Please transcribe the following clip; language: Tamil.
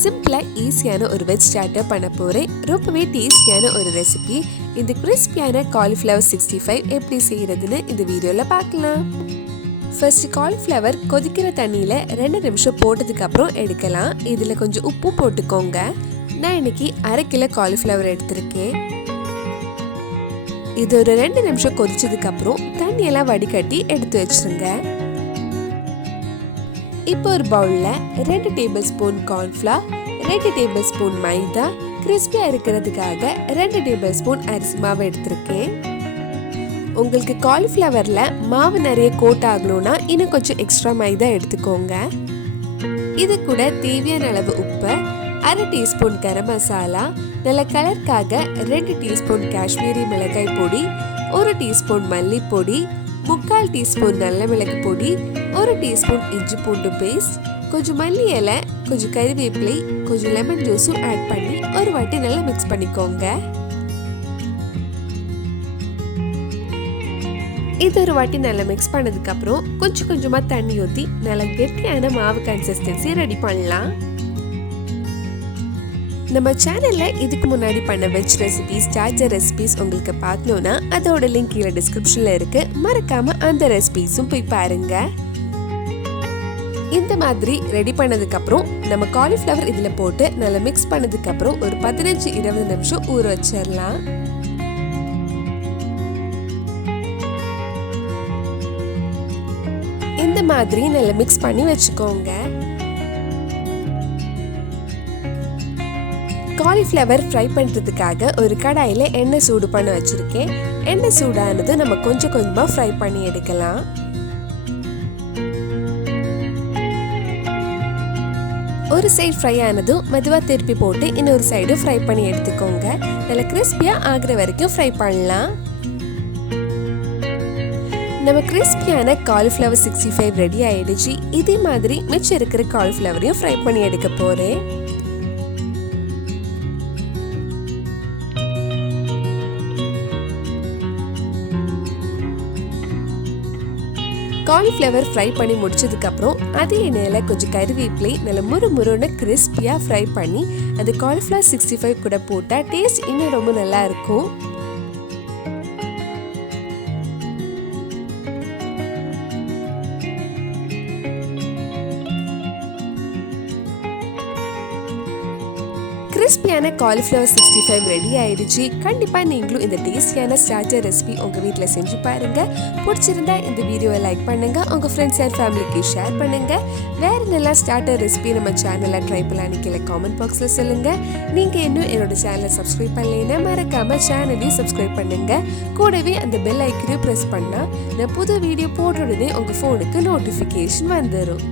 சிம்பிளா ஈஸியான ஒரு வெஜ் ஸ்டார்டர் பண்ண போறேன். ரொம்பவே டேஸ்டியான ஒரு ரெசிபி. இந்த கிறிஸ்பியான காலிஃப்ளவர் 65 எப்படி செய்யறதுன்னு இந்த வீடியோல பார்க்கலாம். ஃபர்ஸ்ட் காலிஃப்ளவர் கொதிக்கிற தண்ணியில 2 நிமிஷம் போட்டதுக்கு அப்புறம் எடுக்கலாம். இதுல கொஞ்சம் உப்பு போட்டுக்கோங்க. நான் இன்னைக்கு 1/2 கிலோ காலிஃப்ளவர் எடுத்திருக்கேன். இது ஒரு 2 நிமிஷம் கொதிச்சதுக்கு அப்புறம் தண்ணியெல்லாம் வடிகட்டி எடுத்து வச்சிருங்க. இப்போ ஒரு பவுல்ல 2 tablespoon cornflour, 2 tablespoon maida, கிறிஸ்பியா இருக்கிறதுக்காக 2 டேபிள் ஸ்பூன் அரிசி மாவு எடுத்திருக்கேன். உங்களுக்கு காலிஃப்ளவர்ல மாவு நிறைய கோட் ஆகணும்னா இன்னும் கொஞ்சம் எக்ஸ்ட்ரா மைதா எடுத்துக்கோங்க. இது கூட தேவையான அளவு உப்பு, 1/2 டீஸ்பூன் கரம் மசாலா, நல்ல கலருக்காக 2 டீஸ்பூன் காஷ்மீரி மிளகாய் பொடி, 1 டீஸ்பூன் மல்லிப்பொடி, 3/4 டீஸ்பூன் நல்ல மிளகு பொடி, 1 டீஸ்பூன் இஞ்சி பூண்டு பேஸ்ட், கொஞ்சம் மல்லி இலை, கொஞ்சம் கறிவேப்பிலை, கொஞ்சம் லெமன் ஜூஸும் ஆட் பண்ணி ஒரு வாட்டி நல்லா மிக்ஸ் பண்ணிக்கோங்க. இது ஒரு வாட்டி நல்லா மிக்ஸ் பண்ணதுக்கு அப்புறம் கொஞ்சம் கொஞ்சமா தண்ணி ஊற்றி நல்லா கெட்டியான மாவு கன்சிஸ்டன்சி ரெடி பண்ணலாம். நம்ம சேனல்ல இதுக்கு முன்னாடி பண்ண வெஜ் ரெசிபிஸ், ஸ்டார்டர் ரெசிபிஸ் உங்களுக்கு பார்க்கணும்னா அதோட லிங்க் கீழே டிஸ்கிரிப்ஷன்ல இருக்கு. மறக்காம அந்த ரெசிபிஸும் போய் பாருங்க. இந்த மாதிரி ரெடி பண்ணதுக்கு அப்புறம் நம்ம காலிஃப்ளவர் இதுல போட்டு நல்லா மிக்ஸ் பண்ணதுக்கு அப்புறம் ஒரு 15-20 நிமிஷம் ஊற வச்சிடலாம். இந்த மாதிரி நல்லா மிக்ஸ் பண்ணி வச்சுக்கோங்க. காலிஃப்ளவர் ஃப்ரை பண்ணுறதுக்காக ஒரு கடாயில் எண்ணெய் சூடு பண்ண வச்சுருக்கேன். எண்ணெய் சூடானது நம்ம கொஞ்சம் கொஞ்சமாக ஃப்ரை பண்ணி எடுக்கலாம். ஒரு சைடு ஃப்ரை ஆனதும் மெதுவாக திருப்பி போட்டு இன்னொரு சைடு ஃப்ரை பண்ணி எடுத்துக்கோங்க. நல்லா கிறிஸ்பியாக ஆகிற வரைக்கும் ஃப்ரை பண்ணலாம். நம்ம கிறிஸ்பியான காலிஃப்ளவர் 65 ரெடி ஆயிடுச்சு. இதே மாதிரி மிச்சம் இருக்கிற காலிஃப்ளவரையும் ஃப்ரை பண்ணி எடுக்க போகிறேன். காலிஃப்ளவர் ஃப்ரை பண்ணி முடிச்சதுக்கு அப்புறம் அதே எண்ணெயில் கொஞ்சம் கறிவேப்பிலை நல்ல முறுமுறுன்னு கிறிஸ்பியாக ஃப்ரை பண்ணி அந்த காலிஃப்ளவர் 65 கூட போட்டால் டேஸ்ட் இன்னும் ரொம்ப நல்லா இருக்கும். கிறிஸ்பியான காலிஃப்ளவர் 65 ரெடி ஆயிடுச்சு. கண்டிப்பா நீங்களும் இந்த டேஸ்டியான ஸ்டார்டர் ரெசிபி உங்க வீட்ல செஞ்சு பாருங்க. பிடிச்சிருந்தா இந்த வீடியோவை லைக் பண்ணுங்க, உங்க ஃப்ரெண்ட்ஸ் அண்ட் ஃபேமிலிக்கு ஷேர் பண்ணுங்க. வேற நல்ல ஸ்டார்டர் ரெசிபி நம்ம சேனல்ல ட்ரை பண்ணலாம்னு கீழே காமெண்ட் பாக்ஸ்ல சொல்லுங்க. நீங்க இன்னும் என்னோட சேனலை சப்ஸ்கிரைப் பண்ணலைன்னா மறக்காம சேனலையும் சப்ஸ்கிரைப் பண்ணுங்க. கூடவே அந்த பெல் ஐக்கனையும் பிரஸ் பண்ணா நான் புது வீடியோ போட்ட உடனே உங்க போனுக்கு நோட்டிபிகேஷன் வந்துடும்.